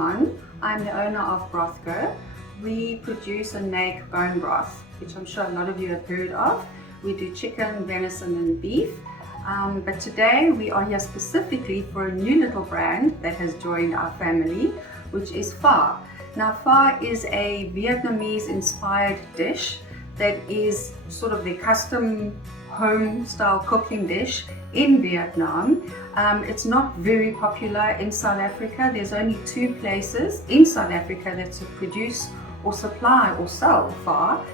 Mon. I'm the owner of BrothCo. We produce and make bone broth, which I'm sure a lot of you have heard of. We do chicken, venison and beef. But today we are here specifically for a new little brand that has joined our family, which is Pho. Now Pho is a Vietnamese inspired dish that is sort of the custom home style cooking dish in Vietnam. It's not very popular in South Africa. There's only 2 places in South Africa that produce or supply or sell Pho,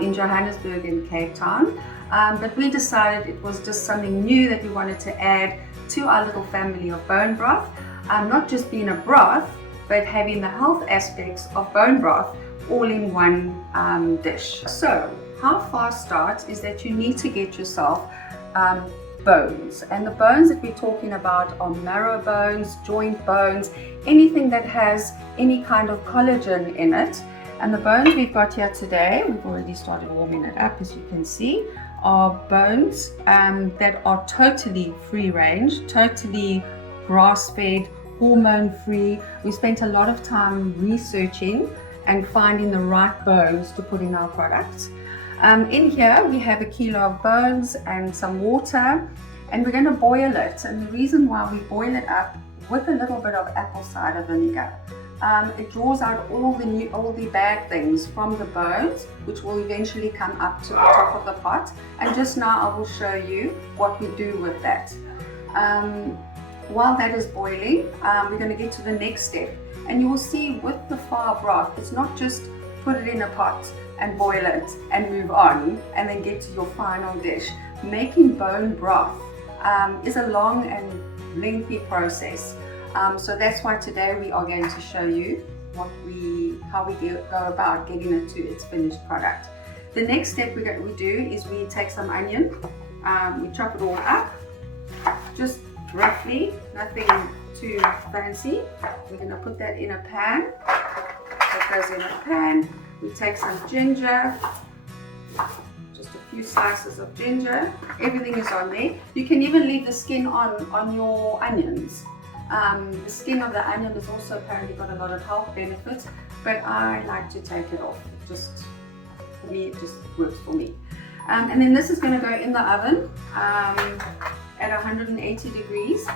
in Johannesburg and Cape Town. But we decided it was just something new that we wanted to add to our little family of bone broth. Not just being a broth, but having the health aspects of bone broth all in one dish. So how Pho starts is that you need to get yourself bones, and the bones that we're talking about are marrow bones, joint bones, anything that has any kind of collagen in it. And the bones we've got here today, we've already started warming it up, as you can see, are bones that are totally free range, totally grass-fed, hormone-free. We spent a lot of time researching and finding the right bones to put in our products. In here we have 1 kilo of bones and some water, and we're going to boil it. And the reason why we boil it up with a little bit of apple cider vinegar, it draws out all the bad things from the bones, which will eventually come up to the top of the pot. And just now I will show you what we do with that. While that is boiling, we're going to get to the next step. And you will see with the Pho broth, it's not just put it in a pot and boil it and move on and then get to your final dish. Making bone broth is a long and lengthy process. So that's why today we are going to show you how we go about getting it to its finished product. The next step we do is we take some onion, we chop it all up, just roughly, nothing too fancy. We're going to put that in a pan. That goes in a pan. We take some ginger, just a few slices of ginger. Everything is on there. You can even leave the skin on your onions. The skin of the onion has also apparently got a lot of health benefits, but I like to take it off. For me, it just works for me. And then this is going to go in the oven at 180 degrees.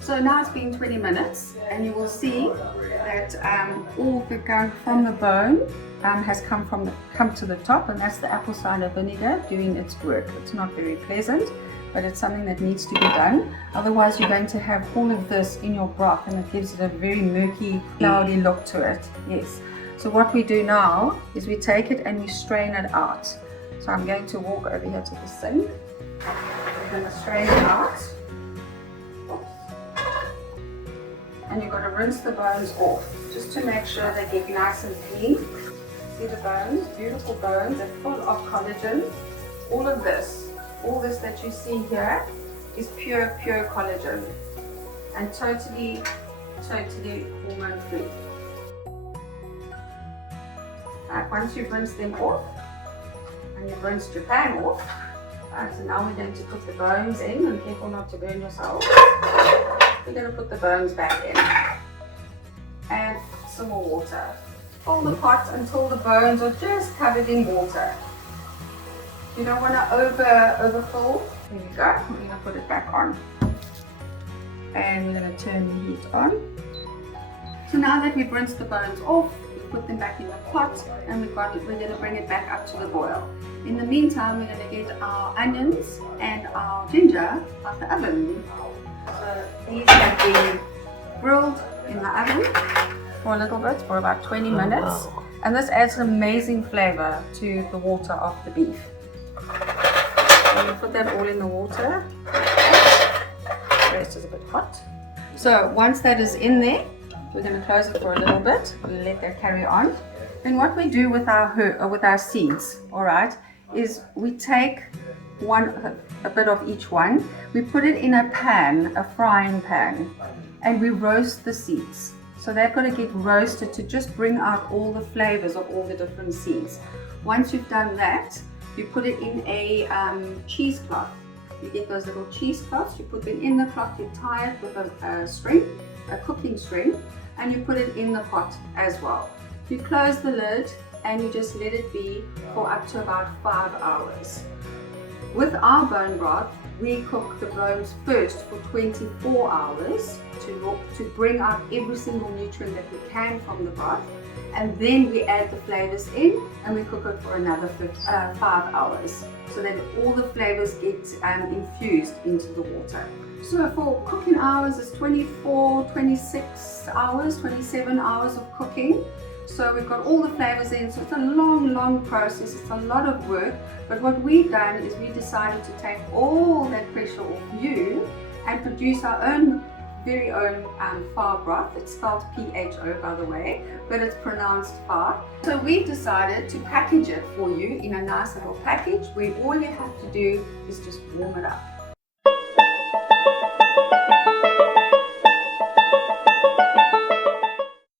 So now it's been 20 minutes, and you will see that all the gunk from the bone has come to the top, and that's the apple cider vinegar doing its work. It's not very pleasant, but it's something that needs to be done. Otherwise you're going to have all of this in your broth, and it gives it a very murky, cloudy look to it. Yes. So what we do now is we take it and we strain it out. So I'm going to walk over here to the sink. We're going to strain it out. And you've got to rinse the bones off just to make sure they get nice and clean. See the bones, beautiful bones, they're full of collagen. All this that you see here is pure collagen and totally hormone free. Once you've rinsed them off and you've rinsed your pan off, so now we're going to put the bones in, and careful not to burn yourself. We're going to put the bones back in and some more water. Fill the pot until the bones are just covered in water. You don't want to overfill. There we go. We're going to put it back on. And we're going to turn the heat on. So now that we've rinsed the bones off, we put them back in the pot, and we're going to bring it back up to the boil. In the meantime, we're going to get our onions and our ginger out the oven. So these have been grilled in the oven for a little bit, for about 20 minutes. And this adds an amazing flavor to the water of the beef. So we'll put that all in the water. The rest is a bit hot. So once that is in there, we're going to close it for a little bit. We'll let that carry on. Then what we do with our seeds, all right, is we take a bit of each one. We put it in a pan, a frying pan, and we roast the seeds. So they've got to get roasted to just bring out all the flavors of all the different seeds. Once you've done that, you put it in a cheesecloth. You get those little cheesecloths, you put them in the cloth, you tie it with a string, a cooking string, and you put it in the pot as well. You close the lid and you just let it be for up to about 5 hours. With our bone broth, we cook the bones first for 24 hours to bring out every single nutrient that we can from the broth, and then we add the flavors in and we cook it for another 5 hours so that all the flavors get infused into the water. So for cooking hours is 24, 26 hours, 27 hours of cooking. So we've got all the flavors in, so it's a long process, it's a lot of work. But what we've done is we decided to take all that pressure off you and produce our own very own pho broth. It's spelled P-H-O, by the way, but it's pronounced pho. So we decided to package it for you in a nice little package where all you have to do is just warm it up.